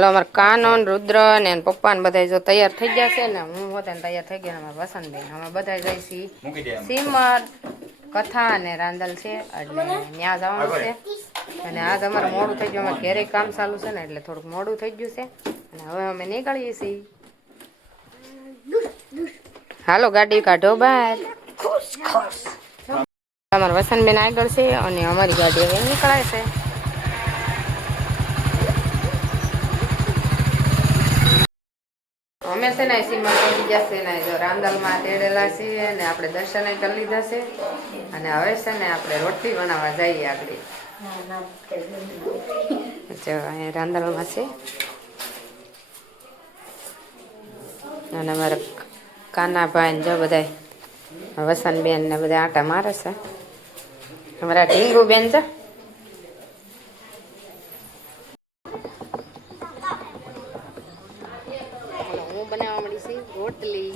હાલો અમારે કાનો રુદ્ર ને પપ્પા ને બધા જો તૈયાર થઈ ગયા છે ને હું હોતે તૈયાર થઈ ગયા અમારે અમારા વસંતબેન. અમે બધા જઈ છીએ સીમર કથા અને રાંદલ છે એટલે ત્યાં જવાનું છે. અને આજ અમારે મોડું થઈ ગયું અમારે ઘેરે કામ ચાલુ છે ને એટલે થોડુંક મોડું થઈ ગયું છે. અને હવે અમે નીકળીએ છીએ. હાલો ગાડી કાઢો બહાર અમારા વસંતબેન આગળ છે અને અમારી ગાડી હવે નીકળાય છે. અમે છે ને સીમા બીજા ને જો રાંદલમાં તેડેલા છીએ અને આપણે દર્શન કરી લીધા છે. અને હવે છે ને આપણે રોટલી બનાવવા જઈએ આગળ. જો અહીંયા રાંદલમાં છે. અને અમારા કાનાભાઈ ને જો બધા બેન ને બધા આટા મારે છે. અમારા ઢીંગુ બેન છે. હું બનાવવા મળી છે, રોટલી.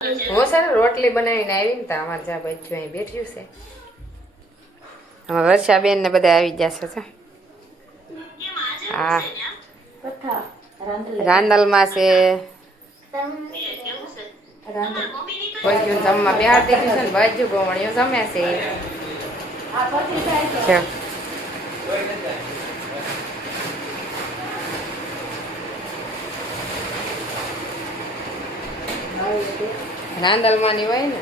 હું છે ને રોટલી બનાવીને આવી ને તો અમારે જ્યાં બચ્યું અહીં બેઠ્યું છે. અમારા વર્ષાબેન ને બધા આવી ગયા છે. હા. રાંદલમાં છે. બાજુ જમવા બિહાર દીધું છે ને છે. જો. રાંદલમાં ની હોય ને?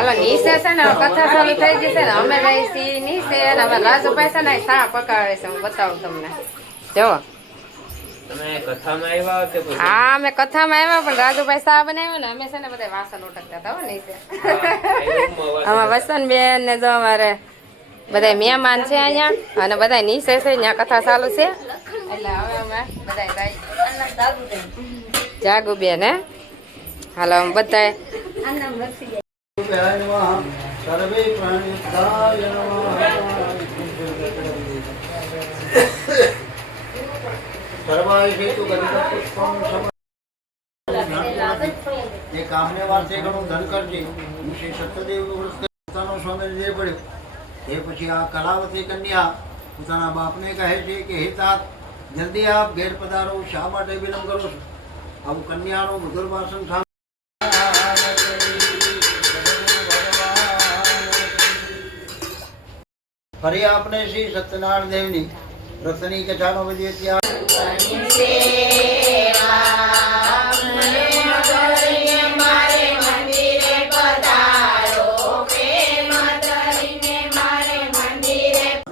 હાલો નીચે છે ને કથા ચાલુ થઈ જશે ને અમે રહી સી નીચે અને અમે રાજુભાઈ છે ને શા પકાવે છે હું બતાવું તમને જો હા અમે કથામાં આવ્યા પણ રાજુભાઈ શા બનાવ્યો ને અમે છે ને બધા વાસણ ઉટકતા હતા નહીં નીચે આમાં બેન ને જો અમારે બધા મહેમાન છે અહીંયા અને બધા નીચે છે ત્યાં કથા ચાલુ છે એટલે હવે અમે બધા જાગુ બેન હે હાલો અમે બધા રૂપાય નમઃ. સર્વે પ્રાણિતાય જે પડ્યો એ પછી આ કલાવતી કન્યા પોતાના બાપને કહે છે કે, હે જલ્દી આપ ઘેર પધારો શા માટે વિલંબ કરો છો? આવું કન્યાનું મધુર ભાષણ ફરી આપણે શ્રી સત્યનારાયણ દેવની રથની કથાનો વિધિ ત્યાં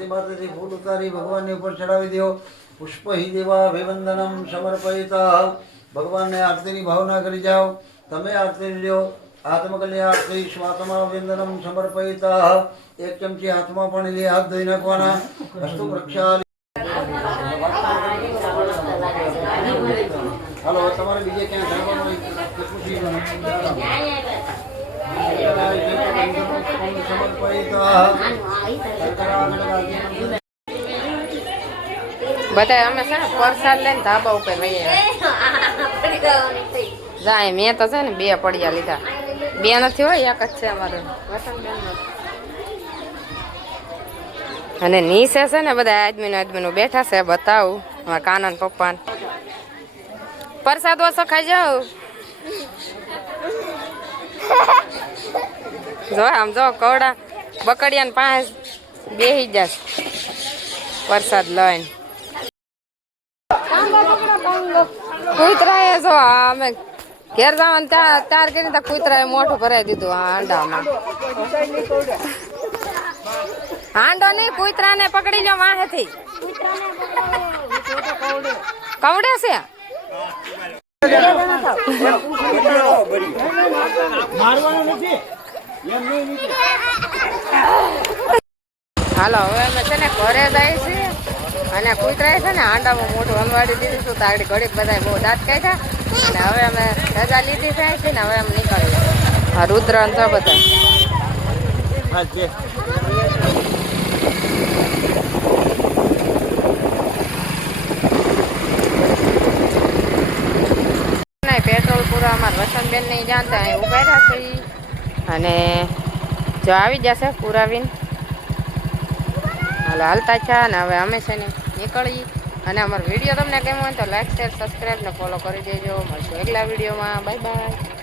માતાજી ફૂલ ઉતારી ભગવાનની ઉપર ચડાવી દો. પુષ્પ દેવા અભિવંદનમ સમર્પયતા. ભગવાનને આરતીની ભાવના કરી જાઓ. તમે આરતી લ્યો. આત્મકલ્યાણથી સ્વાત્મા વંદનમ સમર્પયતા એક ચમચી હાથમાં પાણી લઈ હાથ ધોઈ નાખવાના વસ્તુ પ્રક્ષાલ હલો તમારે બીજે ક્યાં બધા અમે છે ને પ્રસાદ લઈને ધાબા ઉપર આવ્યા જાય મેં તો છે ને બે પડિયા લીધા. બે નથી હોય એક જ છે અમારું. અને નીચે છે ને બધા આદમી આદમી બેઠા છે બતાવું. અમારા કાના પપ્પા. પ્રસાદ ઓછો ખાઈ જાવ જો આમ જો કવડા બકડિયા ને પાંચ બેહી જાશ પરસાદ લઈને. કૂતરાએ જો આ અમે ઘેર જવાનું ત્યાં ત્યાર કરીને ત્યાં કૂતરાએ મોઢું ભરાઈ દીધું આ આંડામાં હાંડો નહીં, કૂતરાને પકડી લો વાહેથી. કવડે છે? હાલો, હવે અમે છે ને ઘરે જાય છે અને કૂતરાએ છે ને આંડામાં મોઢું હલવાડી દીધું હતું તો આગળ ઘડીક બધા બહુ દાંત કાઢ્યા. અને હવે અમે રજા લીધી થાય છે ને હવે અમે નીકળીએ રુદ્ર અંતર બધા. પેટ્રોલ પૂરા અમારા વસંતબેન નહીં જાણતા અહીં ઊભા છે અને જો આવી જશે પુરાવીને. હાલ હાલતા છે ને હવે અમે છે ને નીકળીએ. અને અમારો વીડિયો તમને કેમ હોય તો લાઈક શેર સબસ્ક્રાઈબ ને ફોલો કરી દેજો. મળશું એકલા વિડીયોમાં. Bye bye